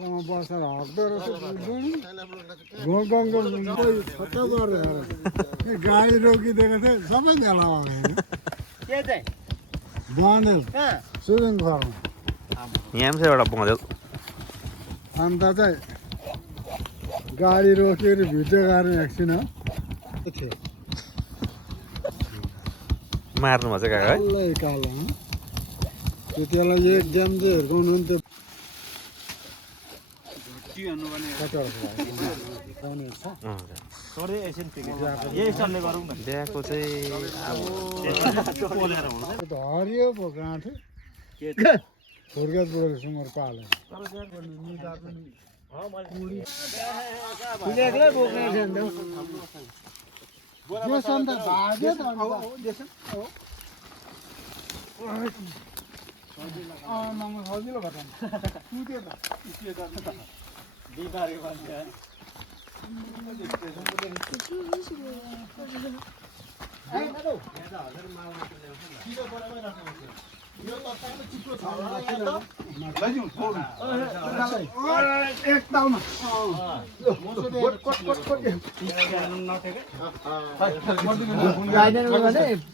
बसेर हक्दो रहेछ खत्ता गरेर गाडी रोकिदिएको थियो सबै बेलामा बँदेल स्विमिङ फर्म यहाँ पनि छ एउटा बँदेल अन्त चाहिँ गाडी रोकेर भिडियो गर्ने एकछिन हो मार्नु भएछ काका है कालै कालो त्यतिबेला एक गेम चाहिँ हिर्काउनुहुन्थ्यो बिहाको चाहिँ हरियो पो गाँठो फुर्केत बुढोले सुँगुर पाले सजिलो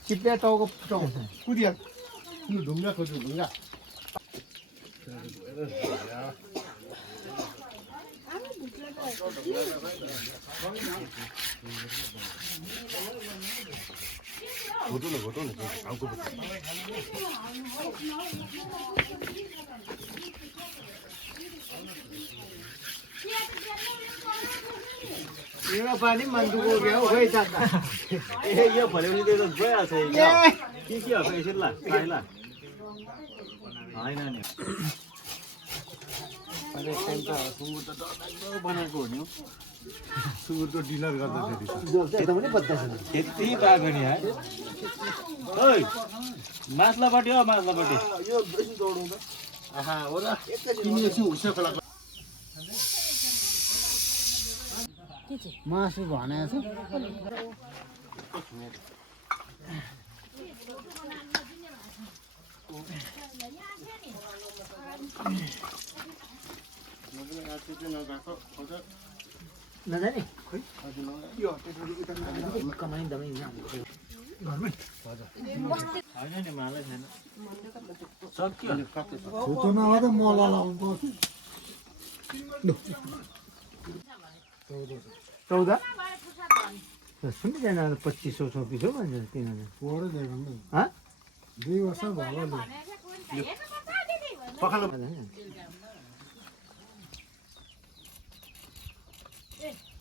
चिप्ले टाउको कुदिया ढुङ्गा खोज्नु ढुङ्गा यो पानी मन्दुको गयो होइ जान्छ ए यो भनेपछि त गइहाल्छ के हो यसरी ला खाइला हैन नि अरे सेन्ट सुँगुर त डरलाग्दो बनाएको हो नि सुँगुर त डिनर गर्दा एकदमै नि बद्दा छ त्यति पाएको नि है ओइ मासलापट्टि हो मासलापट्टि यो बेसी दौडौँदा आहा हो र किनेछु हुस्से खोला मासु भनेको नजाने खोइ कमाइ दमाइ घरमै हैन नि मालै छैन सक्यो छोटो नभए मला लाउनु पर्छ 14 सुन्दैन 2500 2600 भन्छ 3000 पोरै दिएको नि ह 2 वर्ष भयो पखाला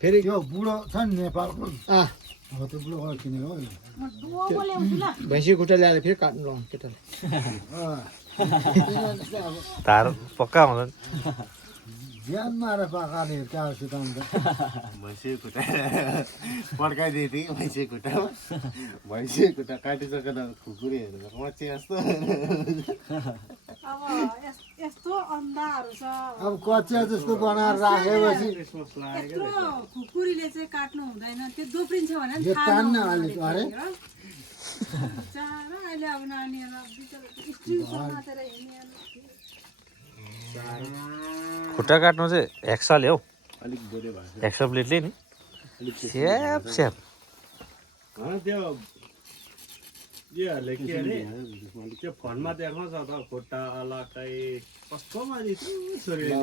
फेरि यो बुढो छ नि नेपालको हो त्यो बुढो किनेको भैँसी खुट्टा ल्याएर फेरि काट्नु ल केटाले धार पक्का हुँदैन ज्यान मारेर पकाएर हिर्काएको छु त अन्त भैँसी खुट्टा पड्काइदिएको थिएँ कि भैँसी खुट्टामा भैँसी खुट्टा काटिसकेर खुकुरीहरू मची जस्तो यस्तो अन्डाहरू छ अब कचिया जस्तो बनाएर राखेपछि यत्रो खुकुरीले चाहिँ काट्नु हुँदैन त्यो दोब्रिन्छ भने यो तान्न अलिक अरे चार अहिले अब नानीहरू स्ट्रिङको मातेर हिँड्ने खुट्टा काट्नु चाहिँ हेक्साले हौ अलिक धेरै भएको हेक्सा ब्लेडले नि स्याप स्याप त्यो योहरूले के अरे त्यो फोनमा देखाउँछ त खुट्टा अलग्गै कस्तोमा छोरीले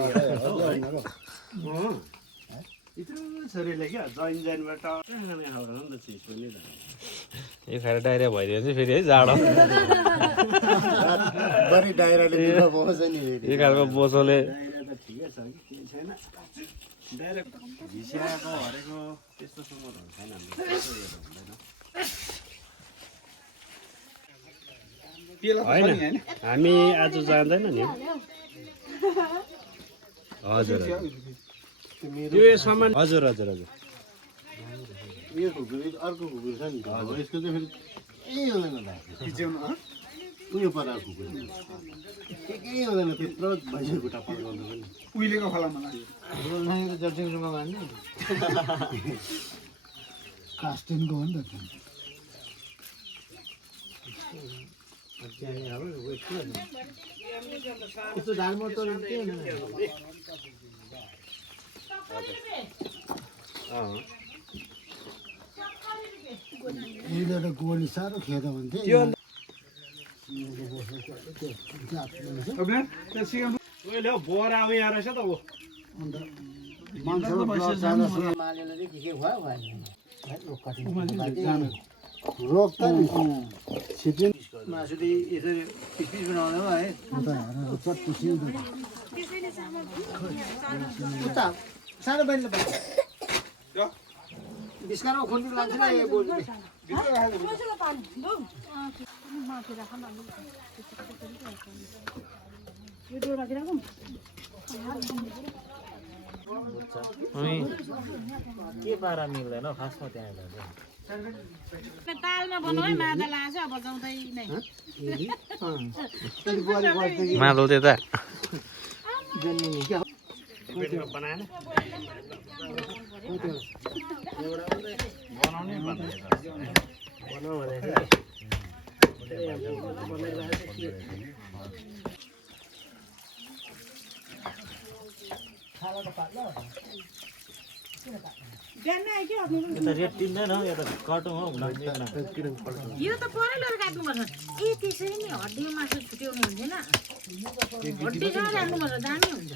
यत्रो छोरीले क्या जैनबाट नि त चिज पनि यो खाएर डाइरिया भइदियो भने चाहिँ फेरि है जाडो बढी डाइराले दुःख पाउँछ नि यो खालको बोसोले ठिकै छ कि केही छैन डाइरेक्ट घिसिआएको हरेको त्यस्तो सुँगुरहरू छैन होइन हामी आज जाँदैन नि हजुर यो सामान हजुर हजुर हजुर यो खुकुरी अर्को खुकुरी छ नि यसको चाहिँ फेरि केही हुँदैन उयो पराएको खुकुरी केही हुँदैन त्यत्रो भैँसी खुट्टा पड्काउँदा पनि उहिलेको खोलामा लाग्यो जर्सिङमा मान्ने कास्टिङको हो नि त यस्तो झालमुड त के उहिले त गोली साह्रो खेद भन्थे बोरा उयो रहेछ त ऊ मान्छेको ब्लड जानु रोग त नि छिपिन मासुले यसरी पिस बनाउने हो है उता सानो बहिनीले बिस्कारमा खोल्नु लाग्छ ना यो बोल्नु के पारा मिल्दैन खासमा त्यहाँ तालमा बनाऊ है मादल आछ बजाउँदै नै मादल त्यता जन्मिने क्या रेट तिन्दैन हौ यो त कटौँ हौ यो त परै लिएर काट्नुपर्छ ए त्यसरी नै हड्डी मासु छुट्याउनु हुँदैन हड्डीसँग राख्नुपर्छ दामी हुन्छ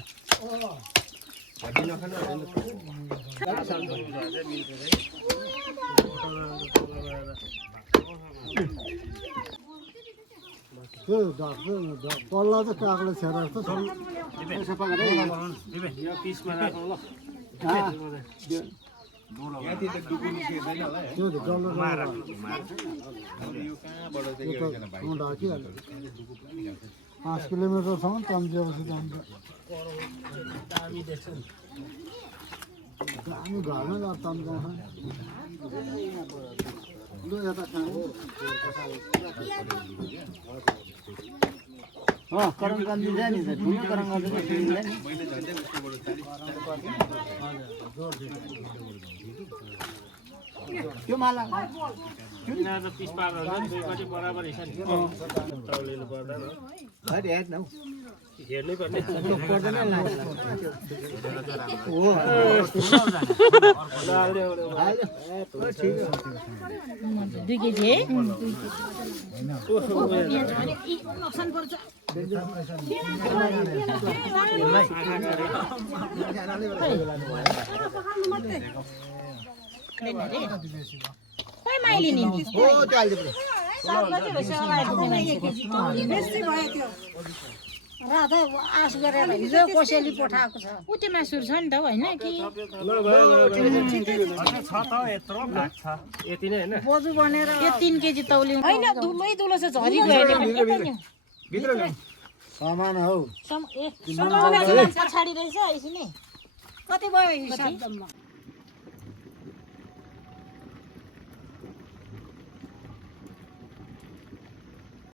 त्यो डाक्टर पल्ला त कागले छेर जस्तो छ यो पिसमा राख्नु ल त्यो डल्लो ढाकिहाल्यो 5 किलोमिटरसम्म तन्जिएपछि जान्छ दामी घरमै गएर तन्जाउँछ लु यता खानु करमगन्जी छ नि ठुलो करमगन्जी त्यो माला पिस पारेर दुईपट्टि बराबर हिसाब तौलिनु पर्दैन हेर्नु हेर्नै पर्ने दुई केजी है नोक्सान पर्छ खोइ माइली नि राधा आश गरेर हिजो कसैले पठाएको छ उते मासुर छ नि त होइन कि यति नै होइन बोजू बनेर यो 3 केजी तौलिनु होइन दुलै दुलो छ झरी गयो सामान हौ पछाडि रहेछ यसले कति भयो हिसाब